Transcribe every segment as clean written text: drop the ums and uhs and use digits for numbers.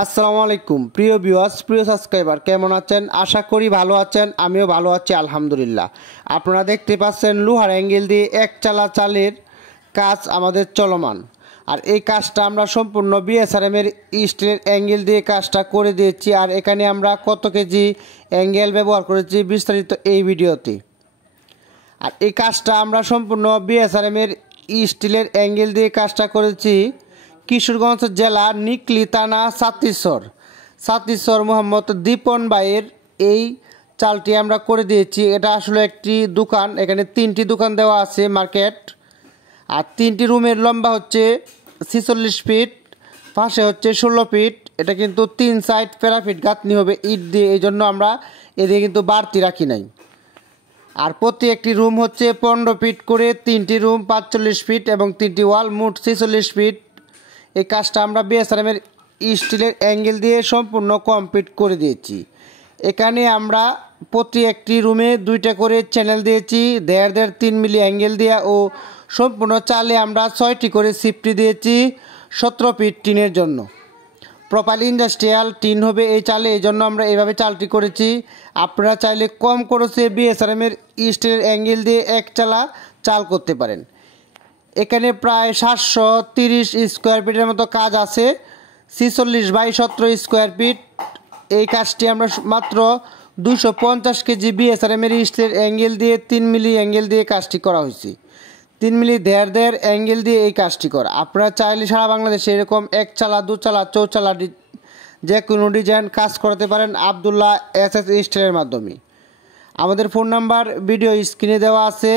আসসালামু আলাইকুম প্রিয় ভিউয়ার্স, প্রিয় সাবস্ক্রাইবার, কেমন আছেন? আশা করি ভালো আছেন। আমিও ভালো আছি আলহামদুলিল্লাহ। আপনারা দেখতে পাচ্ছেন লোহার অ্যাঙ্গেল দিয়ে একচালা চালের কাজ আমাদের চলমান। আর এই কাজটা আমরা সম্পূর্ণ বিএসআরএম এর স্টিলের অ্যাঙ্গেল দিয়ে কাজটা করে দিয়েছি। আর এখানে আমরা কত কেজি অ্যাঙ্গেল ব্যবহার করেছি বিস্তারিত এই ভিডিওতে। আর এই কাজটা আমরা সম্পূর্ণ বিএসআরএম এর স্টিলের অ্যাঙ্গেল দিয়ে কাজটা করেছি কিশোরগঞ্জ জেলা নিকলি থানা সাতিশ্বর মোহাম্মদ দীপন ভাইয়ের এই চালটি আমরা করে দিয়েছি। এটা আসলে একটি দোকান, এখানে 3টি দোকান দেওয়া আছে মার্কেট। আর 3টি রুমের লম্বা হচ্ছে 46 ফিট, পাশে হচ্ছে 16 ফিট। এটা কিন্তু 3 সাইড প্যারাফিট গাঁথনি হবে ইট দিয়ে, এই জন্য আমরা এদিকে কিন্তু বাড়তি রাখি নাই। আর প্রতি একটি রুম হচ্ছে 15 ফিট করে, 3টি রুম 45 ফিট এবং 3টি ওয়াল, মোট 46 ফিট। এই কাজটা আমরা বিএসআরএম এর স্টিলের অ্যাঙ্গেল দিয়ে সম্পূর্ণ কমপ্লিট করে দিয়েছি। এখানে আমরা প্রতি একটি রুমে 2টা করে চ্যানেল দিয়েছি 1.5 মিলি অ্যাঙ্গেল দিয়ে, ও সম্পূর্ণ চালে আমরা 6টি করে সিফটি দিয়েছি 17 ফিট টিনের জন্য। প্রপার ইন্ডাস্ট্রিয়াল টিন হবে এই চালে, এই জন্য আমরা এইভাবে চালটি করেছি। আপনারা চাইলে কম খরচে বিএসআরএম এর স্টিলের অ্যাঙ্গেল দিয়ে একচালা চাল করতে পারেন। এখানে প্রায় 730 স্কোয়ার ফিটের মতো কাজ আছে, 46 বাই 17 স্কোয়ার ফিট। এই কাজটি আমরা মাত্র 250 কেজি বিএসআরএম এর স্টিলের অ্যাঙ্গেল দিয়ে 3 মিলি অ্যাঙ্গেল দিয়ে কাজটি করা হয়েছে। 3 মিলি 1.5 অ্যাঙ্গেল দিয়ে এই কাজটি করা। আপনারা চাইলে সারা বাংলাদেশে এরকম একচালা, দুচালা, চৌচালা যে কোনো ডিজাইন কাজ করতে পারেন আবদুল্লাহ এসএস স্টিলের মাধ্যমে। আমাদের ফোন নাম্বার ভিডিও স্ক্রিনে দেওয়া আছে।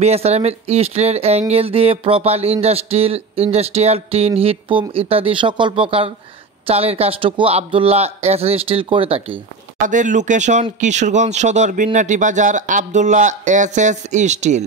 বিএসআরএম এর স্টিলের অ্যাঙ্গেল দিয়ে প্রপার ইন্ডাস্ট্রিয়াল টিন, হিটপুম ইত্যাদি সকল প্রকার চালের কাজটুকু আবদুল্লাহ এসএস স্টিল করে থাকে। আমাদের লোকেশন কিশোরগঞ্জ সদর বিন্নাটি বাজার, আবদুল্লাহ এসএস স্টিল।